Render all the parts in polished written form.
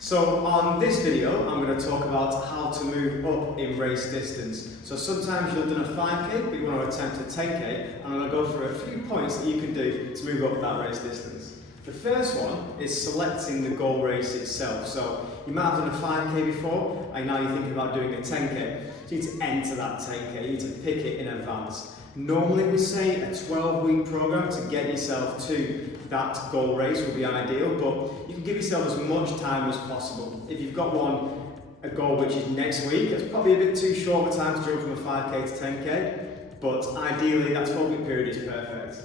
So on this video, I'm going to talk about how to move up in race distance. So sometimes you've done a 5k, but you want to attempt a 10k, and I'm going to go through a few points that you can do to move up that race distance. The first one is selecting the goal race itself. So you might have done a 5k before, and now you're thinking about doing a 10k. So you need to enter that 10k, you need to pick it in advance. Normally we say a 12-week program to get yourself to that goal race would be ideal, but you can give yourself as much time as possible. If you've got a goal which is next week, it's probably a bit too short of a time to jump from a 5k to 10k, but ideally that 12-week period is perfect.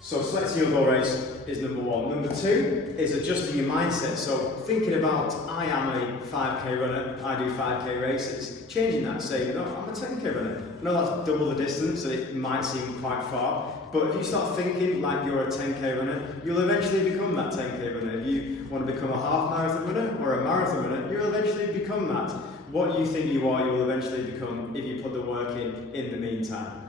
So selecting your goal race is number one. Number two is adjusting your mindset. So thinking about, I am a 5k runner, I do 5k races. Changing that, saying, no, I'm a 10k runner. I know that's double the distance, and it might seem quite far, but if you start thinking like you're a 10k runner, you'll eventually become that 10k runner. If you want to become a half marathon runner or a marathon runner, you'll eventually become that. What you think you are, you will eventually become if you put the work in the meantime.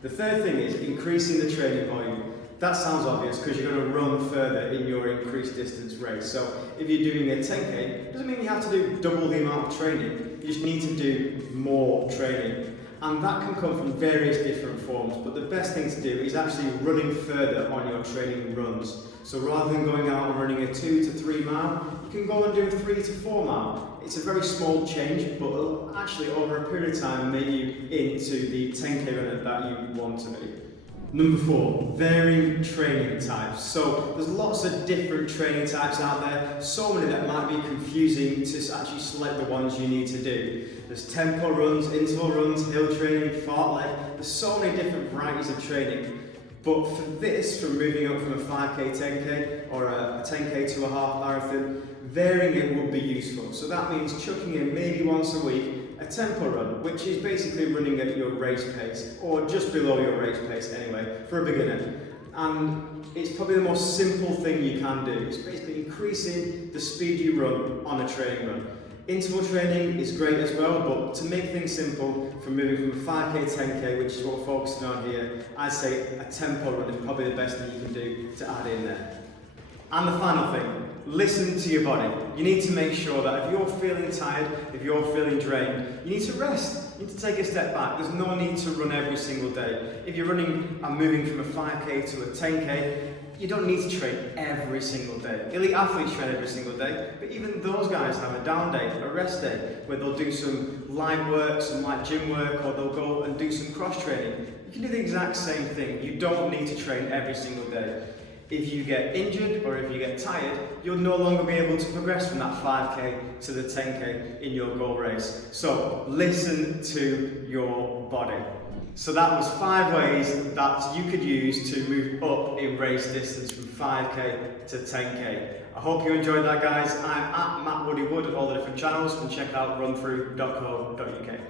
The third thing is increasing the training volume. That sounds obvious because you're going to run further in your increased distance race. So if you're doing a 10k, it doesn't mean you have to do double the amount of training. You just need to do more training. And that can come from various different forms, but the best thing to do is actually running further on your training runs. So rather than going out and running a 2 to 3 mile, you can go and do a 3 to 4 mile. It's a very small change, but it'll actually over a period of time make you into the 10k runner that you want to be. Number 4, varying training types. So there's lots of different training types out there, so many that might be confusing to actually select the ones you need to do. There's tempo runs, interval runs, hill training, fartlek. There's so many different varieties of training. But for this, from moving up from a 5k, 10k, or a 10k to a half marathon, varying it would be useful. So that means chucking in maybe once a week a tempo run, which is basically running at your race pace, or just below your race pace anyway, for a beginner. And it's probably the most simple thing you can do. It's basically increasing the speed you run on a training run. Interval training is great as well, but to make things simple, from moving from 5k, 10k, which is what we're focusing on here, I'd say a tempo run is probably the best thing you can do to add in there. And the final thing, listen to your body. You need to make sure that if you're feeling tired, if you're feeling drained, you need to rest. You need to take a step back. There's no need to run every single day. If you're running and moving from a 5k to a 10k, you don't need to train every single day. Elite athletes train every single day, but even those guys have a down day, a rest day, where they'll do some light work, some light gym work, or they'll go and do some cross training. You can do the exact same thing. You don't need to train every single day. If you get injured or if you get tired, you'll no longer be able to progress from that 5k to the 10k in your goal race. So listen to your body. So that was 5 ways that you could use to move up in race distance from 5k to 10k. I hope you enjoyed that, guys. I'm at Matt Woody Wood at all the different channels, and check out runthrough.co.uk.